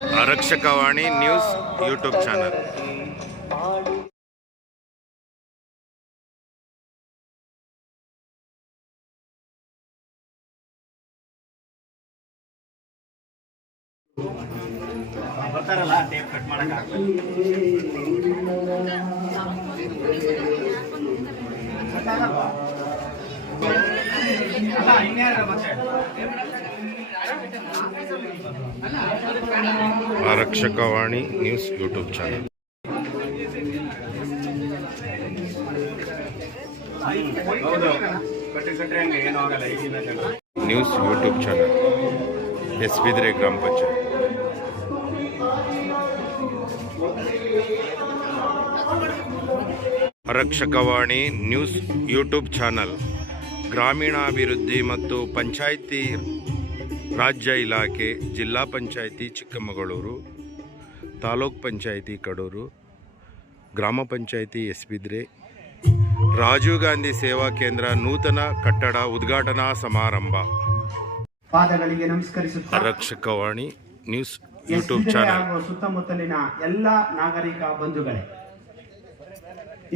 Arakshakavani news YouTube channel. Arakshakavani news YouTube channel. News YouTube channel. ಎಸ್ಬಿದ್ರೆ ಗ್ರಾಮ panchayat. Arakshakavani news YouTube channel ಗ್ರಾಮೀಣಾಭಿವೃದ್ಧಿ ಮತ್ತು ಪಂಚಾಯಿತಿ ರಾಜ್ಯ ಇಲಾಖೆ, ಜಿಲ್ಲಾ ಪಂಚಾಯಿತಿ ಚಿಕ್ಕಮಗಳೂರು, ತಾಲೂಕ್ ಪಂಚಾಯಿತಿ ಕಡೂರು, ಗ್ರಾಮ ಪಂಚಾಯಿತಿ ಎಸ್ಬಿದ್ರೆ, ರಾಜೀವ್ ಗಾಂಧಿ ಸೇವಾ ಕೇಂದ್ರ ನೂತನ ಕಟ್ಟಡ ಉದ್ಘಾಟನಾ ಸಮಾರಂಭ. ಪಾದಗಳಿಗೆ ನಮಸ್ಕರಿಸುತ್ತಾ ಆರಕ್ಷಕವಾಣಿ ನ್ಯೂಸ್ ಯೂಟ್ಯೂಬ್ ಚಾನಲ್. ಸುತ್ತಮುತ್ತಲಿನ ಎಲ್ಲ ನಾಗರಿಕ ಬಂಧುಗಳೇ,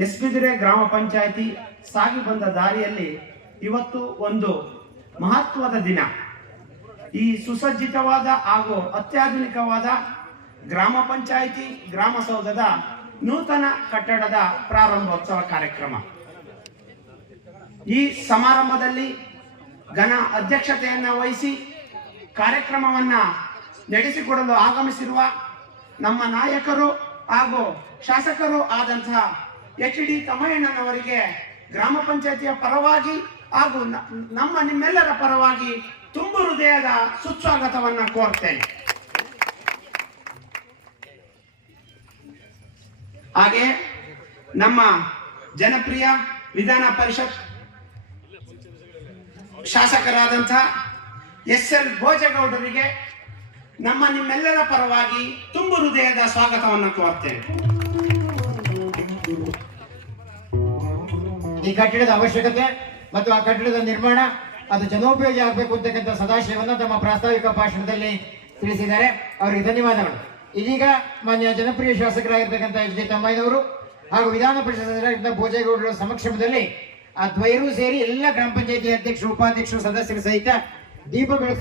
ಎಸ್ಬಿದ್ರೆ ಗ್ರಾಮ ಪಂಚಾಯಿತಿ ಸಾಗಿ ಬಂದ ದಾರಿಯಲ್ಲಿ ಇವತ್ತು ಒಂದು ಮಹತ್ವದ ದಿನ. ಈ ಸುಸಜ್ಜಿತವಾದ ಹಾಗೂ ಅತ್ಯಾಧುನಿಕವಾದ ಗ್ರಾಮ ಪಂಚಾಯಿತಿ ಗ್ರಾಮಸೌಧದ ನೂತನ ಕಟ್ಟಡದ ಪ್ರಾರಂಭೋತ್ಸವ ಕಾರ್ಯಕ್ರಮ. ಈ ಸಮಾರಂಭದಲ್ಲಿ ಘನ ಅಧ್ಯಕ್ಷತೆಯನ್ನು ವಹಿಸಿ ಕಾರ್ಯಕ್ರಮವನ್ನ ನಡೆಸಿಕೊಡಲು ಆಗಮಿಸಿರುವ ನಮ್ಮ ನಾಯಕರು ಹಾಗೂ ಶಾಸಕರು ಆದಂತಹ ಎಚ್.ಡಿ. ತಮ್ಮಯ್ಯಣ್ಣನವರಿಗೆ ಗ್ರಾಮ ಪಂಚಾಯಿತಿಯ ಪರವಾಗಿ ಹಾಗೂ ನಿಮ್ಮೆಲ್ಲರ ಪರವಾಗಿ ತುಂಬು ಹೃದಯದ ಸುಸ್ವಾಗತವನ್ನು ಕೋರ್ತೇನೆ. ಹಾಗೆ ನಮ್ಮ ಜನಪ್ರಿಯ ವಿಧಾನ ಪರಿಷತ್ ಶಾಸಕರಾದಂತಹ ಎಸ್.ಎಲ್. ಭೋಜೇಗೌಡರಿಗೆ ನಿಮ್ಮೆಲ್ಲರ ಪರವಾಗಿ ತುಂಬು ಹೃದಯದ ಸ್ವಾಗತವನ್ನು ಕೋರ್ತೇನೆ. ಈ ಕಟ್ಟಡದ ಅವಶ್ಯಕತೆ ಮತ್ತು ಆ ಕಟ್ಟಡದ ನಿರ್ಮಾಣ ಅದು ಜನೋಪಯೋಗಿ ಆಗಬೇಕು ಅಂತಕ್ಕಂಥ ಸದಾಶಯವನ್ನ ತಮ್ಮ ಪ್ರಾಸ್ತಾವಿಕ ಭಾಷಣದಲ್ಲಿ ತಿಳಿಸಿದ್ದಾರೆ. ಅವರಿಗೆ ಧನ್ಯವಾದಗಳು. ಇದೀಗ ಮಾನ್ಯ ಜನಪ್ರಿಯ ಶಾಸಕರಾಗಿರ್ತಕ್ಕಂಥ ಎಚ್.ಡಿ. ತಮ್ಮಯ್ಯನವರು ಹಾಗೂ ವಿಧಾನ ಪರಿಷತ್ ಸದಸ್ಯರಾಗಿದ್ದ ಭೋಜೇಗೌಡರ ಸಮಕ್ಷಮದಲ್ಲಿ ಆ ದ್ವಯರು ಸೇರಿ ಎಲ್ಲ ಗ್ರಾಮ ಪಂಚಾಯತಿ ಅಧ್ಯಕ್ಷರು, ಉಪಾಧ್ಯಕ್ಷರು, ಸದಸ್ಯರ ಸಹಿತ ದೀಪಗಳು.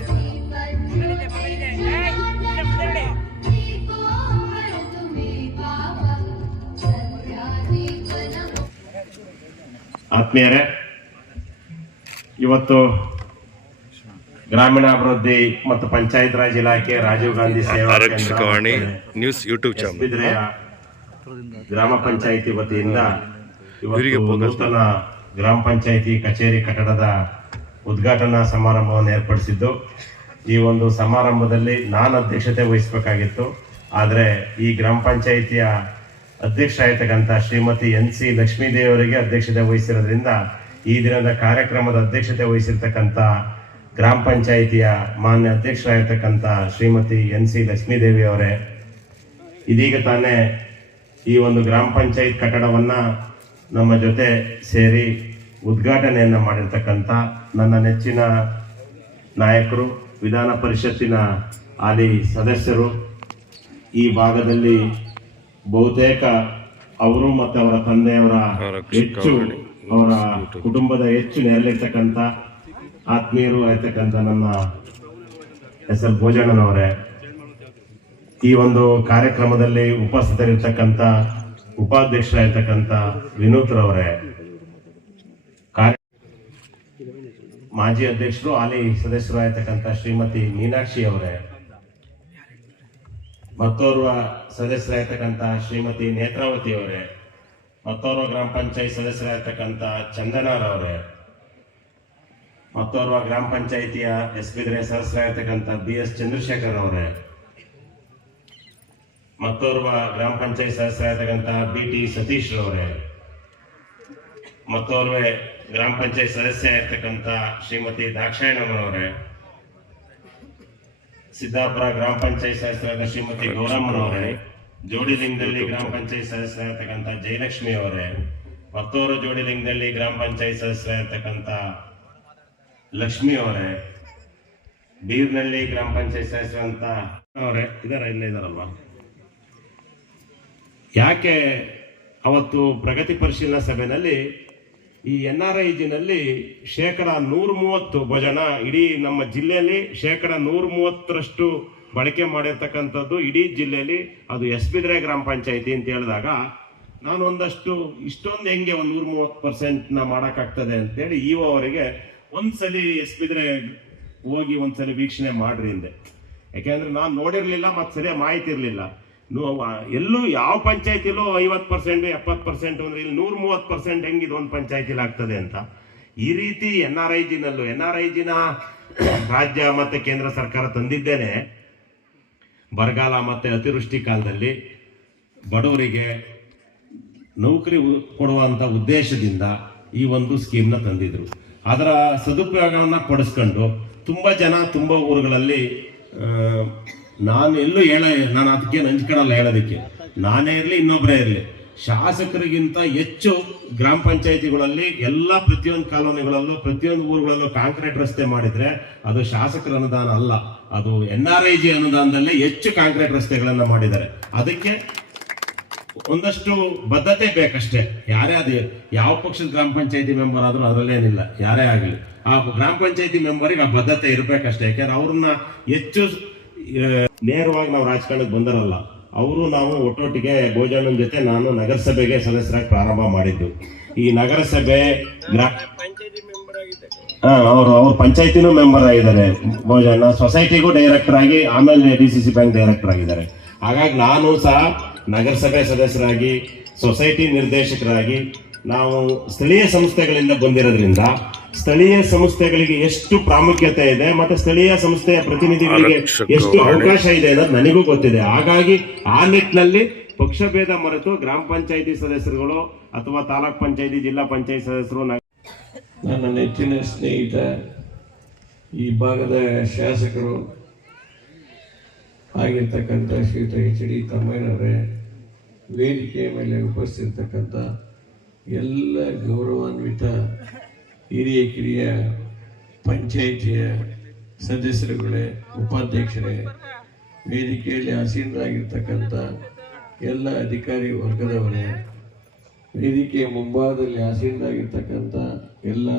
ಆತ್ಮೀಯರೇ, ಇವತ್ತು ಗ್ರಾಮೀಣಾಭಿವೃದ್ಧಿ ಮತ್ತು ಪಂಚಾಯತ್ ರಾಜ್ ಇಲಾಖೆ, ರಾಜೀವ್ ಗಾಂಧಿ ಸೇವಾ ಆರಕ್ಷಕವಾಣಿ ನ್ಯೂಸ್ ಯೂಟ್ಯೂಬ್ ಚಾನಲ್ ಗ್ರಾಮ ಪಂಚಾಯಿತಿ ವತಿಯಿಂದ ಇವತ್ತು ನೂತನ ಗ್ರಾಮ ಪಂಚಾಯಿತಿ ಕಚೇರಿ ಕಟ್ಟಡದ ಉದ್ಘಾಟನಾ ಸಮಾರಂಭವನ್ನು ಏರ್ಪಡಿಸಿದ್ದು, ಈ ಒಂದು ಸಮಾರಂಭದಲ್ಲಿ ನಾನು ಅಧ್ಯಕ್ಷತೆ ವಹಿಸಬೇಕಾಗಿತ್ತು. ಆದರೆ ಈ ಗ್ರಾಮ ಪಂಚಾಯಿತಿಯ ಅಧ್ಯಕ್ಷರಾಗಿರ್ತಕ್ಕಂಥ ಶ್ರೀಮತಿ ಎನ್.ಸಿ. ಲಕ್ಷ್ಮೀದೇವಿ ಅವರಿಗೆ ಅಧ್ಯಕ್ಷತೆ ವಹಿಸಿರೋದ್ರಿಂದ ಈ ದಿನದ ಕಾರ್ಯಕ್ರಮದ ಅಧ್ಯಕ್ಷತೆ ವಹಿಸಿರ್ತಕ್ಕಂಥ ಗ್ರಾಮ ಪಂಚಾಯಿತಿಯ ಮಾನ್ಯ ಅಧ್ಯಕ್ಷರಾಗಿರ್ತಕ್ಕಂಥ ಶ್ರೀಮತಿ ಎನ್.ಸಿ. ಲಕ್ಷ್ಮೀದೇವಿ ಅವರೇ, ಇದೀಗ ತಾನೇ ಈ ಒಂದು ಗ್ರಾಮ ಪಂಚಾಯತ್ ಕಟ್ಟಡವನ್ನ ನಮ್ಮ ಜೊತೆ ಸೇರಿ ಉದ್ಘಾಟನೆಯನ್ನ ಮಾಡಿರ್ತಕ್ಕಂಥ ನನ್ನ ನೆಚ್ಚಿನ ನಾಯಕರು, ವಿಧಾನ ಪರಿಷತ್ತಿನ ಹಾಲಿ ಸದಸ್ಯರು, ಈ ಭಾಗದಲ್ಲಿ ಬಹುತೇಕ ಅವರು ಮತ್ತು ಅವರ ತಂದೆಯವರ ಹೆಚ್ಚು, ಅವರ ಕುಟುಂಬದ ಹೆಚ್ಚು ನೆರಳಿರ್ತಕ್ಕಂಥ ಆತ್ಮೀಯರು ಆಗಿರ್ತಕ್ಕಂಥ ನನ್ನ ಎಸ್.ಎಲ್. ಭೋಜಣ್ಣನವರೇ, ಈ ಒಂದು ಕಾರ್ಯಕ್ರಮದಲ್ಲಿ ಉಪಸ್ಥಿತರಿರ್ತಕ್ಕಂಥ ಉಪಾಧ್ಯಕ್ಷರಾಗಿರ್ತಕ್ಕಂಥ ವಿನೂತ್ರವರೇ, ಮಾಜಿ ಅಧ್ಯಕ್ಷರು, ಹಾಲಿ ಸದಸ್ಯರಾಗಿರ್ತಕ್ಕಂಥ ಶ್ರೀಮತಿ ಮೀನಾಕ್ಷಿ ಅವರೇ, ಮತ್ತೋರ್ವ ಸದಸ್ಯರಾಗಿರ್ತಕ್ಕಂಥ ಶ್ರೀಮತಿ ನೇತ್ರಾವತಿ ಅವರೇ, ಮತ್ತೋರ್ವ ಗ್ರಾಮ ಪಂಚಾಯತ್ ಸದಸ್ಯರಾಗಿರ್ತಕ್ಕಂಥ ಚಂದನಾರವರೇ, ಮತ್ತೋರ್ವ ಗ್ರಾಮ ಪಂಚಾಯಿತಿಯ ಎಸ್ಬಿದ್ರೆ ಸದಸ್ಯರಾಗಿರ್ತಕ್ಕಂಥ ಬಿ.ಎಸ್. ಚಂದ್ರಶೇಖರ್ ಅವರೇ, ಮತ್ತೋರ್ವ ಗ್ರಾಮ ಪಂಚಾಯತ್ ಸದಸ್ಯರಾಗಿರ್ತಕ್ಕಂಥ ಬಿ.ಟಿ. ಸತೀಶ್ ಅವರೇ, ಮತ್ತೋರ್ವೆ ಗ್ರಾಮ ಪಂಚಾಯತ್ ಸದಸ್ಯ ಆಗಿರ್ತಕ್ಕಂಥ ಶ್ರೀಮತಿ ದಾಕ್ಷಾಯಣಮ್ಮನವರೇ, ಸಿದ್ದಾಪುರ ಗ್ರಾಮ ಪಂಚಾಯತ್ ಸದಸ್ಯರಾದ ಶ್ರೀಮತಿ ಗೌರಮ್ಮನವರೇ, ಜೋಡಿಲಿಂಗದಲ್ಲಿ ಗ್ರಾಮ ಪಂಚಾಯತ್ ಸದಸ್ಯರಾಗಿರ್ತಕ್ಕಂಥ ಜಯಲಕ್ಷ್ಮಿ ಅವರೇ, ಮತ್ತೋರು ಜೋಡಿಲಿಂಗದಲ್ಲಿ ಗ್ರಾಮ ಪಂಚಾಯತ್ ಸದಸ್ಯರಾಗಿರ್ತಕ್ಕಂಥ ಲಕ್ಷ್ಮಿ ಅವರೇ, ಬೀರ್ನಳ್ಳಿ ಗ್ರಾಮ ಪಂಚಾಯತ್ ಸದಸ್ಯರಂತ ಅವರೇ ಇಲ್ಲೇ ಇದಾರಲ್ವಾ? ಯಾಕೆ ಅವತ್ತು ಪ್ರಗತಿ ಪರಿಶೀಲನಾ ಸಭೆಯಲ್ಲಿ ಈ NRIGನಲ್ಲಿ 130 ಭೋಜನ ಇಡೀ ನಮ್ಮ ಜಿಲ್ಲೆಯಲ್ಲಿ 130ರಷ್ಟು ಬಳಕೆ ಮಾಡಿರ್ತಕ್ಕಂಥದ್ದು ಇಡೀ ಜಿಲ್ಲೆಯಲ್ಲಿ ಅದು ಎಸ್ಬಿದ್ರೆ ಗ್ರಾಮ ಪಂಚಾಯಿತಿ ಅಂತ ಹೇಳಿದಾಗ ನಾನು ಒಂದಷ್ಟು ಇಷ್ಟೊಂದು ಹೆಂಗೆ ಒಂದು 130% ಮಾಡೋಕ್ಕಾಗ್ತದೆ ಅಂತೇಳಿ ಇಒ ಅವರಿಗೆ ಒಂದ್ಸಲಿ ಎಸ್ಬಿದ್ರೆ ಹೋಗಿ ಒಂದ್ಸಲಿ ವೀಕ್ಷಣೆ ಮಾಡ್ರಿ ಅಂದೆ. ಯಾಕೆಂದ್ರೆ ನಾನು ನೋಡಿರ್ಲಿಲ್ಲ ಮತ್ತು ಸರಿಯಾಗಿ ಮಾಹಿತಿ ಇರಲಿಲ್ಲ. ಎಲ್ಲೂ ಯಾವ ಪಂಚಾಯತಿಲೂ 50% 70% ಅಂದ್ರೆ ಇಲ್ಲಿ 130% ಹೆಂಗಿದು ಒಂದು ಪಂಚಾಯತಿಲಿ ಆಗ್ತದೆ ಅಂತ. ಈ ರೀತಿ NRIGನ ರಾಜ್ಯ ಮತ್ತೆ ಕೇಂದ್ರ ಸರ್ಕಾರ ತಂದಿದ್ದೇನೆ. ಬರಗಾಲ ಮತ್ತೆ ಅತಿವೃಷ್ಟಿ ಕಾಲದಲ್ಲಿ ಬಡವರಿಗೆ ನೌಕರಿ ಕೊಡುವಂತ ಉದ್ದೇಶದಿಂದ ಈ ಒಂದು ಸ್ಕೀಮ್ನ ತಂದಿದ್ರು. ಅದರ ಸದುಪಯೋಗವನ್ನ ಪಡಿಸ್ಕೊಂಡು ತುಂಬಾ ಜನ ತುಂಬಾ ಊರುಗಳಲ್ಲಿ ನಾನು ಅದಕ್ಕೆ ಹಂಚ್ಕೊಳ್ಳಲ್ಲ ಹೇಳೋದಕ್ಕೆ, ನಾನೇ ಇರಲಿ ಇನ್ನೊಬ್ಬರೇ ಇರಲಿ, ಶಾಸಕರಿಗಿಂತ ಹೆಚ್ಚು ಗ್ರಾಮ ಪಂಚಾಯಿತಿಗಳಲ್ಲಿ ಎಲ್ಲ ಪ್ರತಿಯೊಂದು ಕಾಲೋನಿಗಳಲ್ಲೂ ಪ್ರತಿಯೊಂದು ಊರುಗಳಲ್ಲೂ ಕಾಂಕ್ರೀಟ್ ರಸ್ತೆ ಮಾಡಿದ್ರೆ ಅದು ಶಾಸಕರ ಅನುದಾನ ಅಲ್ಲ, ಅದು NRIG ಅನುದಾನದಲ್ಲಿ ಹೆಚ್ಚು ಕಾಂಕ್ರೀಟ್ ರಸ್ತೆಗಳನ್ನ ಮಾಡಿದ್ದಾರೆ. ಅದಕ್ಕೆ ಒಂದಷ್ಟು ಬದ್ಧತೆ ಬೇಕಷ್ಟೇ. ಯಾರೇ ಅದು ಯಾವ ಪಕ್ಷದ ಗ್ರಾಮ ಪಂಚಾಯತಿ ಮೆಂಬರ್ ಆದ್ರೂ ಅದರಲ್ಲೇನಿಲ್ಲ, ಯಾರೇ ಆಗಲಿ ಆ ಗ್ರಾಮ ಪಂಚಾಯತಿ ಮೆಂಬರಿಗೆ ಆ ಬದ್ಧತೆ ಇರಬೇಕಷ್ಟೇ. ಯಾಕೆಂದ್ರೆ ಅವ್ರನ್ನ ಹೆಚ್ಚು ನೇರವಾಗಿ ನಾವು ರಾಜಕಾರಣಕ್ಕೆ ಬಂದರಲ್ಲ, ಅವರು ನಾವು ಒಟ್ಟೊಟ್ಟಿಗೆ ಭೋಜನನ ಜೊತೆ ನಾನು ನಗರಸಭೆಗೆ ಸದಸ್ಯರಾಗಿ ಪ್ರಾರಂಭ ಮಾಡಿದ್ದು. ಈ ನಗರಸಭೆ ಅವರು ಪಂಚಾಯತಿನೂ ಮೆಂಬರ್ ಆಗಿದ್ದಾರೆ, ಭೋಜನ ಸೊಸೈಟಿಗೂ ಡೈರೆಕ್ಟರ್ ಆಗಿ, ಆಮೇಲೆ DCC ಬ್ಯಾಂಕ್ ಡೈರೆಕ್ಟರ್ ಆಗಿದ್ದಾರೆ. ಹಾಗಾಗಿ ನಾನು ಸಹ ನಗರಸಭೆ ಸದಸ್ಯರಾಗಿ, ಸೊಸೈಟಿ ನಿರ್ದೇಶಕರಾಗಿ, ನಾವು ಸ್ಥಳೀಯ ಸಂಸ್ಥೆಗಳಿಂದ ಬಂದಿರೋದ್ರಿಂದ ಸ್ಥಳೀಯ ಸಂಸ್ಥೆಗಳಿಗೆ ಎಷ್ಟು ಪ್ರಾಮುಖ್ಯತೆ ಇದೆ ಮತ್ತೆ ಸ್ಥಳೀಯ ಸಂಸ್ಥೆಯ ಪ್ರತಿನಿಧಿಗಳಿಗೆ ಎಷ್ಟು ಅವಕಾಶ ಇದೆ ಅನ್ನೋದು ನನಗೂ ಗೊತ್ತಿದೆ. ಹಾಗಾಗಿ ಆ ನಿಟ್ಟಿನಲ್ಲಿ ಪಕ್ಷಭೇದ ಮರೆತು ಗ್ರಾಮ ಪಂಚಾಯತಿ ಸದಸ್ಯರುಗಳು ಅಥವಾ ತಾಲೂಕ್ ಪಂಚಾಯತಿ, ಜಿಲ್ಲಾ ಪಂಚಾಯತ್ ಸದಸ್ಯರು, ನನ್ನ ನೆಚ್ಚಿನ ಸ್ನೇಹಿತ ಈ ಭಾಗದ ಶಾಸಕರು ಆಗಿರ್ತಕ್ಕಂಥ ಶ್ರೀಯುತ HD ತಮ್ಮಯ್ಯನವರೇ, ವೇದಿಕೆಯ ಮೇಲೆ ಉಪಸ್ಥಿತಕ್ಕಂಥ ಎಲ್ಲ ಗೌರವಾನ್ವಿತ ಹಿರಿಯ ಕಿರಿಯ ಪಂಚಾಯಿತಿಯ ಸದಸ್ಯರುಗಳೇ, ಉಪಾಧ್ಯಕ್ಷರೇ, ವೇದಿಕೆಯಲ್ಲಿ ಆಸೀನರಾಗಿರ್ತಕ್ಕಂಥ ಎಲ್ಲ ಅಧಿಕಾರಿ ವರ್ಗದವರೇ, ವೇದಿಕೆಯ ಮುಂಭಾಗದಲ್ಲಿ ಆಸೀನರಾಗಿರ್ತಕ್ಕಂಥ ಎಲ್ಲ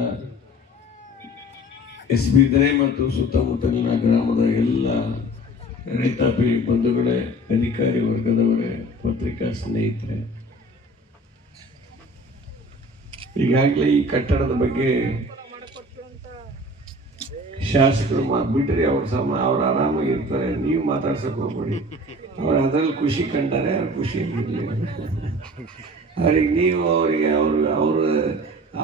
ಎಸ್ಬಿದ್ರೆ ಮತ್ತು ಸುತ್ತಮುತ್ತಲಿನ ಗ್ರಾಮದ ಎಲ್ಲ ರೈತಾಪಿ ಬಂಧುಗಳೇ, ಅಧಿಕಾರಿ ವರ್ಗದವರೇ, ಪತ್ರಿಕಾ ಸ್ನೇಹಿತರೆ, ಈಗಾಗಲೇ ಈ ಕಟ್ಟಡದ ಬಗ್ಗೆ ಶಾಸಕರು ಬಿಟ್ಟರೆ ಅವ್ರು ಆರಾಮಾಗಿರ್ತಾರೆ, ನೀವು ಮಾತಾಡ್ಸಕ್ ಹೋಗ್ಬೇಡಿ. ಅವ್ರು ಅದ್ರಲ್ಲಿ ಖುಷಿ ಕಂಡಾರೆ, ಅವ್ರ ಖುಷಿ ಇರಲಿ. ಅವ್ರಿಗೆ ನೀವು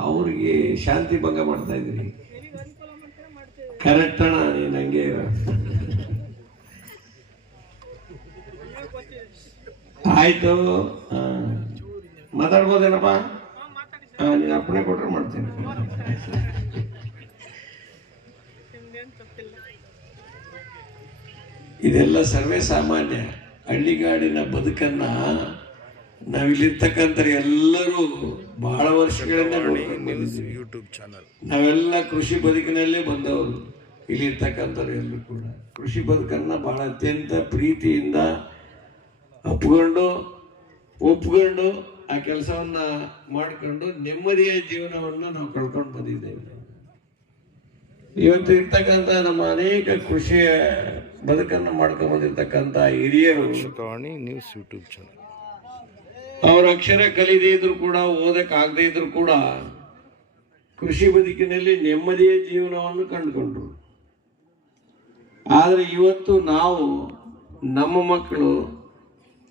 ಅವ್ರಿಗೆ ಶಾಂತಿ ಭಂಗ ಮಾಡ್ತಾ ಇದ್ದೀರಿ. ಕರೆಕ್ಟ್ ಅಣ್ಣ, ನೀನು ಹಂಗೆ ಆಯ್ತು. ಮಾತಾಡ್ಬೋದೇನಪ್ಪ? ನೀನು ಅಪ್ಪಣೆ ಕೊಟ್ರೆ ಮಾಡ್ತೀನಿ. ಇದೆಲ್ಲ ಸರ್ವೇ ಸಾಮಾನ್ಯ. ಹಳ್ಳಿಗಾಡಿನ ಬದುಕನ್ನ ನಾವಿಲ್ಲಿರ್ತಕ್ಕಂಥ ಎಲ್ಲರೂ ಬಹಳ ವರ್ಷಗಳಿಂದ ಯೂಟ್ಯೂಬ್ ಚಾನಲ್, ನಾವೆಲ್ಲ ಕೃಷಿ ಬದುಕಿನಲ್ಲೇ ಬಂದವರು. ಇಲ್ಲಿರ್ತಕ್ಕಂಥವ್ರು ಎಲ್ಲರೂ ಕೂಡ ಕೃಷಿ ಬದುಕನ್ನ ಬಹಳ ಅತ್ಯಂತ ಪ್ರೀತಿಯಿಂದ ಒಪ್ಕೊಂಡು ಆ ಕೆಲಸವನ್ನ ಮಾಡಿಕೊಂಡು ನೆಮ್ಮದಿಯ ಜೀವನವನ್ನು ನಾವು ಕಳ್ಕೊಂಡು ಬಂದಿದ್ದೇವೆ. ಇವತ್ತು ಇರ್ತಕ್ಕಂಥ ನಮ್ಮ ಅನೇಕ ಕೃಷಿಯ ಬದುಕನ್ನು ಮಾಡ್ಕೊಂಡು ಬಂದಿರ್ತಕ್ಕಂಥ ಹಿರಿಯರು ನ್ಯೂಸ್ ಯೂಟ್ಯೂಬ್ ಚಾನಲ್, ಅವ್ರ ಅಕ್ಷರ ಕಲಿದೇ ಇದ್ರು ಕೂಡ, ಓದಕ್ಕಾಗದೇ ಇದ್ರು ಕೂಡ ಕೃಷಿ ಬದುಕಿನಲ್ಲಿ ನೆಮ್ಮದಿಯ ಜೀವನವನ್ನು ಕಂಡುಕೊಂಡ್ರು. ಆದರೆ ಇವತ್ತು ನಾವು, ನಮ್ಮ ಮಕ್ಕಳು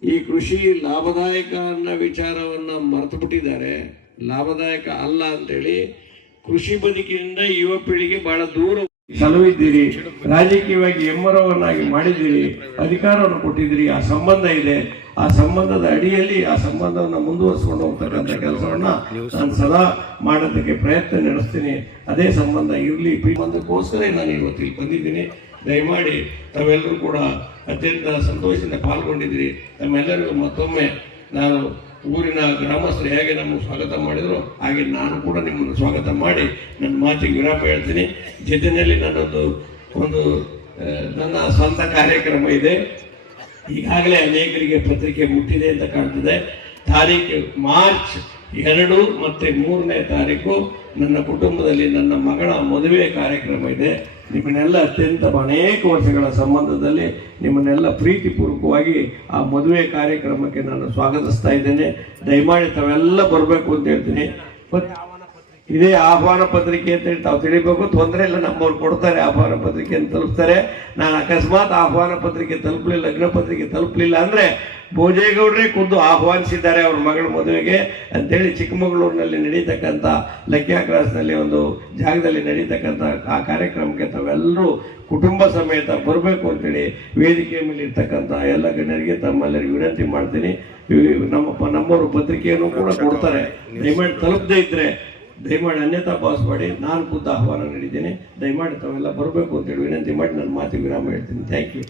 ಈ ಕೃಷಿ ಲಾಭದಾಯಕ ಅನ್ನೋ ವಿಚಾರವನ್ನ ಮರೆತು ಬಿಟ್ಟಿದ್ದಾರೆ. ಲಾಭದಾಯಕ ಅಲ್ಲ ಅಂತೇಳಿ ಕೃಷಿ ಬದುಕಿನಿಂದ ಯುವ ಪೀಳಿಗೆ ಬಹಳ ದೂರ ಸಲುವಿದ್ದೀರಿ. ರಾಜಕೀಯವಾಗಿ ಎಮ್ಮರವನ್ನಾಗಿ ಮಾಡಿದ್ದೀರಿ, ಅಧಿಕಾರವನ್ನು ಕೊಟ್ಟಿದ್ದೀರಿ. ಆ ಸಂಬಂಧ ಇದೆ. ಆ ಸಂಬಂಧದ ಅಡಿಯಲ್ಲಿ ಆ ಸಂಬಂಧವನ್ನು ಮುಂದುವರಿಸಿಕೊಂಡು ಹೋಗ್ತಕ್ಕಂಥ ಕೆಲಸವನ್ನ ನಾನು ಸದಾ ಮಾಡೋದಕ್ಕೆ ಪ್ರಯತ್ನ ನಡೆಸ್ತೀನಿ. ಅದೇ ಸಂಬಂಧ ಇರಲಿ, ಸಂಬಂಧಕ್ಕೋಸ್ಕರ ನಾನು ಇವತ್ತಿಗೆ ಬಂದಿದ್ದೀನಿ. ದಯಮಾಡಿ ತಾವೆಲ್ಲರೂ ಕೂಡ ಅತ್ಯಂತ ಸಂತೋಷದಿಂದ ಪಾಲ್ಗೊಂಡಿದ್ದೀರಿ. ತಮ್ಮೆಲ್ಲರಿಗೂ ಮತ್ತೊಮ್ಮೆ ನಾನು ಊರಿನ ಗ್ರಾಮಸ್ಥರು ಹೇಗೆ ನಮಗೆ ಸ್ವಾಗತ ಮಾಡಿದ್ರು ಹಾಗೆ ನಾನು ಕೂಡ ನಿಮ್ಮನ್ನು ಸ್ವಾಗತ ಮಾಡಿ ನನ್ನ ಮಾತಿಗೆ ವಿರಾಮ ಹೇಳ್ತೀನಿ. ಜೊತೆಯಲ್ಲಿ ನಾನೊಂದು ನನ್ನ ಸ್ವಂತ ಕಾರ್ಯಕ್ರಮ ಇದೆ. ಈಗಾಗಲೇ ಅನೇಕರಿಗೆ ಪತ್ರಿಕೆ ಮುಟ್ಟಿದೆ ಅಂತ ಕಾಣ್ತದೆ. ತಾರೀಕು ಮಾರ್ಚ್ 2 ಮತ್ತು 3ನೇ ತಾರೀಕು ನನ್ನ ಕುಟುಂಬದಲ್ಲಿ ನನ್ನ ಮಗಳ ಮದುವೆ ಕಾರ್ಯಕ್ರಮ ಇದೆ. ನಿಮ್ಮನ್ನೆಲ್ಲ ಅತ್ಯಂತ ಅನೇಕ ವರ್ಷಗಳ ಸಂಬಂಧದಲ್ಲಿ ನಿಮ್ಮನ್ನೆಲ್ಲ ಪ್ರೀತಿಪೂರ್ವಕವಾಗಿ ಆ ಮದುವೆ ಕಾರ್ಯಕ್ರಮಕ್ಕೆ ನಾನು ಸ್ವಾಗತಿಸ್ತಾ ಇದ್ದೇನೆ. ದಯಮಾಡಿ ತಾವೆಲ್ಲ ಬರಬೇಕು ಅಂತ ಹೇಳ್ತೀನಿ. ಇದೇ ಆಹ್ವಾನ ಪತ್ರಿಕೆ ಅಂತೇಳಿ ತಾವು ತಿಳಿಬೇಕು. ತೊಂದರೆ ಇಲ್ಲ, ನಮ್ಮವ್ರು ಕೊಡ್ತಾರೆ, ಆಹ್ವಾನ ಪತ್ರಿಕೆಯನ್ನು ತಲುಪ್ತಾರೆ. ನಾನು ಅಕಸ್ಮಾತ್ ಆಹ್ವಾನ ಪತ್ರಿಕೆ ತಲುಪಲಿಲ್ಲ, ಲಗ್ನ ಪತ್ರಿಕೆ ತಲುಪಲಿಲ್ಲ ಅಂದರೆ ಭೋಜೇಗೌಡರೇ ಖುದ್ದು ಆಹ್ವಾನಿಸಿದ್ದಾರೆ ಅವ್ರ ಮಗಳ ಮದುವೆಗೆ ಅಂತೇಳಿ ಚಿಕ್ಕಮಗಳೂರಿನಲ್ಲಿ ನಡೀತಕ್ಕಂಥ ಲಕ್ಯಾ ಕ್ರಾಸ್ನಲ್ಲಿ ಒಂದು ಜಾಗದಲ್ಲಿ ನಡೀತಕ್ಕಂಥ ಆ ಕಾರ್ಯಕ್ರಮಕ್ಕೆ ತಾವೆಲ್ಲರೂ ಕುಟುಂಬ ಸಮೇತ ಬರಬೇಕು ಅಂತೇಳಿ ವೇದಿಕೆ ಮೇಲೆ ಇರ್ತಕ್ಕಂಥ ಎಲ್ಲ ಗಣ್ಯರಿಗೆ ತಮ್ಮೆಲ್ಲರಿಗೂ ವಿನಂತಿ ಮಾಡ್ತೀನಿ. ನಮ್ಮವರು ಪತ್ರಿಕೆಯನ್ನು ಕೂಡ ಕೊಡ್ತಾರೆ. ದಯಮಾಡಿ ತಲುಪದೇ ಇದ್ರೆ ದಯಮಾಡಿ ಅನ್ಯತಾ ಭಾವಿಸಬೇಡಿ. ನಾನು ಖುದ್ದು ಆಹ್ವಾನ ನೀಡಿದ್ದೇನೆ. ದಯಮಾಡಿ ತಾವೆಲ್ಲ ಬರಬೇಕು ಅಂತೇಳಿ ವಿನಂತಿ ಮಾಡಿ ನನ್ನ ಮಾತಿಗೆ ವಿರಾಮ ಹೇಳ್ತೀನಿ. Thank you.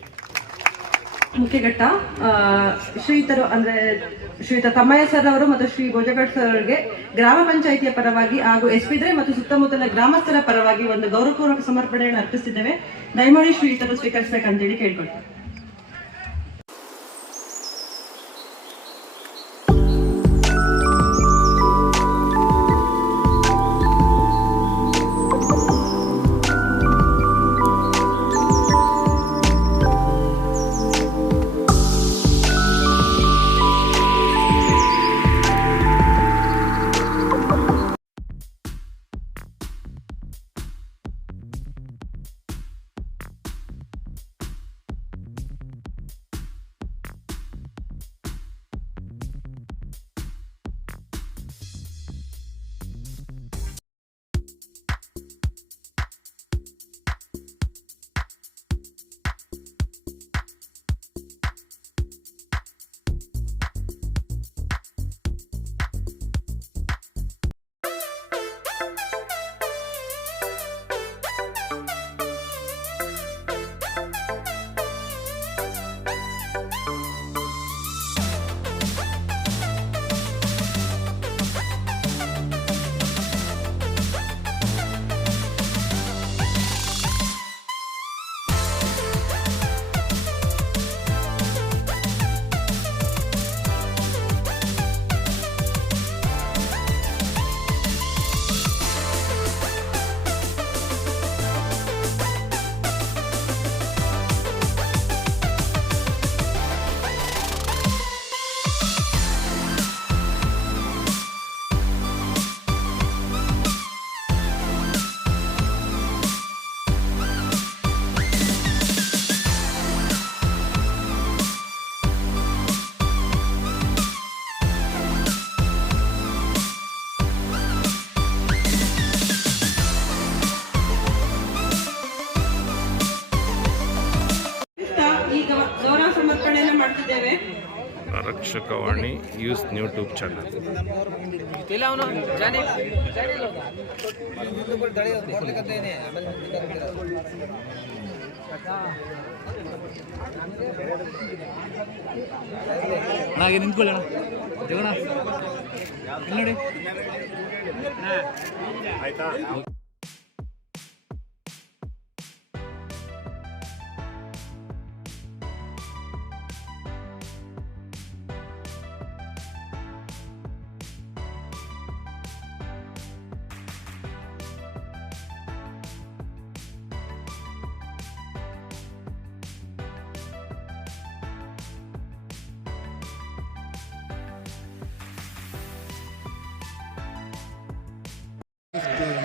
ಮುಖ್ಯಘಟ್ಟ ಶ್ರೀಯುತರು ಅಂದ್ರೆ ಶ್ರೀಯುತ ತಮ್ಮಯ್ಯ ಸರ್ ಅವರು ಮತ್ತು ಶ್ರೀ ಭೋಜಗೌಡ ಸರ್ ಅವರಿಗೆ ಗ್ರಾಮ ಪಂಚಾಯಿತಿಯ ಪರವಾಗಿ ಹಾಗೂ ಎಸ್ಪಿದ್ರೆ ಮತ್ತು ಸುತ್ತಮುತ್ತಲ ಗ್ರಾಮಸ್ಥರ ಪರವಾಗಿ ಒಂದು ಗೌರವಪೂರ್ವಕ ಸಮರ್ಪಣೆಯನ್ನು ಅರ್ಪಿಸಿದ್ದೇವೆ. ದಯಮಾಡಿ ಶ್ರೀಯುತರು ಸ್ವೀಕರಿಸಬೇಕಂತೇಳಿ ಕೇಳ್ಕೊಳ್ತೇವೆ. ಗೌರವ ಸಮರ್ಪಣೆಯನ್ನು ಮಾಡ್ತಿದ್ದೇವೆ. Arakshakavani use YouTube channel. ಹಾಗೆ ನಿಂತ್ಕೊಳ್ಳೋಣ ಜಗಣ ನೋಡಿ ಆಯ್ತಾ.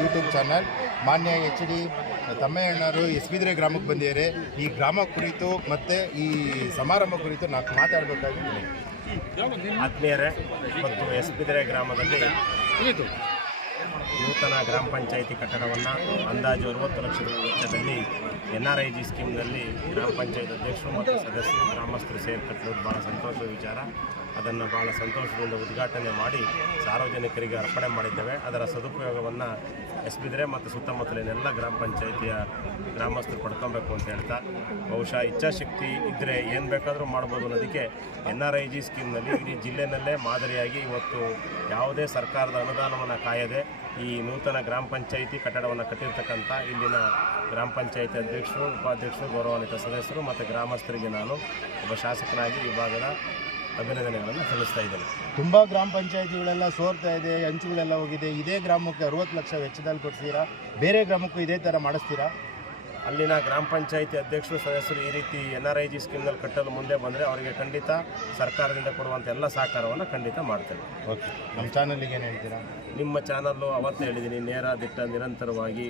YouTube channel. ಮಾನ್ಯ HD ತಮ್ಮಯ್ಯಣ್ಣವರು ಎಸ್ಬಿದ್ರೆ ಗ್ರಾಮಕ್ಕೆ ಬಂದಿದ್ದಾರೆ. ಈ ಗ್ರಾಮ ಕುರಿತು ಮತ್ತು ಈ ಸಮಾರಂಭ ಕುರಿತು ನಾನು ಮಾತಾಡಬೇಕಾಗಿ ಆತ್ಮೀಯರೇ, ಮತ್ತು ಎಸ್ಬಿದ್ರೆ ಗ್ರಾಮದಲ್ಲಿ ನೂತನ ಗ್ರಾಮ ಪಂಚಾಯಿತಿ ಕಟ್ಟಡವನ್ನು ಅಂದಾಜು 60 ಲಕ್ಷ ವೆಚ್ಚದಲ್ಲಿ NRIG ಸ್ಕೀಮ್ನಲ್ಲಿ ಗ್ರಾಮ ಪಂಚಾಯತ್ ಅಧ್ಯಕ್ಷರು ಮತ್ತು ಸದಸ್ಯರು ಗ್ರಾಮಸ್ಥರು ಸೇರಿ ಕಟ್ಟುವುದು ಭಾಳ ಸಂತೋಷದ ವಿಚಾರ. ಅದನ್ನು ಭಾಳ ಸಂತೋಷದಿಂದ ಉದ್ಘಾಟನೆ ಮಾಡಿ ಸಾರ್ವಜನಿಕರಿಗೆ ಅರ್ಪಣೆ ಮಾಡಿದ್ದೇವೆ. ಅದರ ಸದುಪಯೋಗವನ್ನು ಎಸ್ಬಿದ್ರೆ ಮತ್ತು ಸುತ್ತಮುತ್ತಲಿನೆಲ್ಲ ಗ್ರಾಮ ಪಂಚಾಯಿತಿಯ ಗ್ರಾಮಸ್ಥರು ಪಡ್ಕೊಬೇಕು ಅಂತ ಹೇಳ್ತಾ, ಬಹುಶಃ ಇಚ್ಛಾಶಕ್ತಿ ಇದ್ದರೆ ಏನು ಬೇಕಾದರೂ ಮಾಡ್ಬೋದು ಅನ್ನೋದಕ್ಕೆ NRIG ಸ್ಕೀಮ್ನಲ್ಲಿ ಇಡೀ ಜಿಲ್ಲೆಯಲ್ಲೇ ಮಾದರಿಯಾಗಿ ಇವತ್ತು ಯಾವುದೇ ಸರ್ಕಾರದ ಅನುದಾನವನ್ನು ಕಾಯದೆ ಈ ನೂತನ ಗ್ರಾಮ ಪಂಚಾಯಿತಿ ಕಟ್ಟಡವನ್ನು ಕಟ್ಟಿರ್ತಕ್ಕಂಥ ಇಲ್ಲಿನ ಗ್ರಾಮ ಪಂಚಾಯಿತಿ ಅಧ್ಯಕ್ಷರು, ಉಪಾಧ್ಯಕ್ಷರು, ಗೌರವಾನ್ವಿತ ಸದಸ್ಯರು ಮತ್ತು ಗ್ರಾಮಸ್ಥರಿಗೆ ನಾನು ಒಬ್ಬ ಶಾಸಕನಾಗಿ ಈ ಭಾಗದ ಅಭಿನಂದನೆಗಳನ್ನು ಸಲ್ಲಿಸ್ತಾ ಇದ್ದೇನೆ. ತುಂಬ ಗ್ರಾಮ ಪಂಚಾಯಿತಿಗಳೆಲ್ಲ ಸೋರ್ತಾ ಇದೆ, ಹಂಚುಗಳೆಲ್ಲ ಹೋಗಿದೆ. ಇದೇ ಗ್ರಾಮಕ್ಕೆ 60 ಲಕ್ಷ ವೆಚ್ಚದಲ್ಲಿ ಕೊಡ್ತೀರಾ? ಬೇರೆ ಗ್ರಾಮಕ್ಕೂ ಇದೇ ಥರ ಮಾಡಿಸ್ತೀರಾ? ಅಲ್ಲಿನ ಗ್ರಾಮ ಪಂಚಾಯಿತಿ ಅಧ್ಯಕ್ಷರು, ಸದಸ್ಯರು ಈ ರೀತಿ NRIG ಸ್ಕೀಮ್ನಲ್ಲಿ ಕಟ್ಟಲು ಮುಂದೆ ಬಂದರೆ ಅವರಿಗೆ ಖಂಡಿತ ಸರ್ಕಾರದಿಂದ ಕೊಡುವಂಥ ಎಲ್ಲ ಸಹಕಾರವನ್ನು ಖಂಡಿತ ಮಾಡ್ತೇವೆ. ಓಕೆ, ನಮ್ಮ ಚಾನಲ್ಗೆ ಏನು ಹೇಳ್ತೀರಾ? ನಿಮ್ಮ ಚಾನಲ್ಲು ಅವತ್ತೇ ಹೇಳಿದ್ದೀನಿ, ನೇರ ದಿಟ್ಟ ನಿರಂತರವಾಗಿ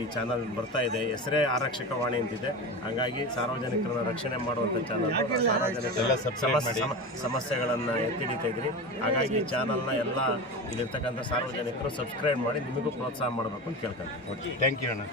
ಈ ಚಾನಲ್ ಬರ್ತಾ ಇದೆ. ಹೆಸರೇ ಆರಕ್ಷಕ ವಾಣಿ ಅಂತಿದೆ. ಹಾಗಾಗಿ ಸಾರ್ವಜನಿಕರನ್ನ ರಕ್ಷಣೆ ಮಾಡುವಂಥ ಚಾನಲ್, ಸಾರ್ವಜನಿಕರ ಸಮಸ್ಯೆಗಳನ್ನು ಎತ್ತಿಡಿತಾ ಇದ್ರಿ. ಹಾಗಾಗಿ ಈ ಚಾನಲ್ನ ಎಲ್ಲ ಇಲ್ಲಿರ್ತಕ್ಕಂಥ ಸಾರ್ವಜನಿಕರು ಸಬ್ಸ್ಕ್ರೈಬ್ ಮಾಡಿ ನಿಮಗೂ ಪ್ರೋತ್ಸಾಹ ಮಾಡಬೇಕು ಅಂತ ಕೇಳ್ಕೊಂತೀನಿ. ಓಕೆ, ಥ್ಯಾಂಕ್ ಯು ಅಣ್ಣ.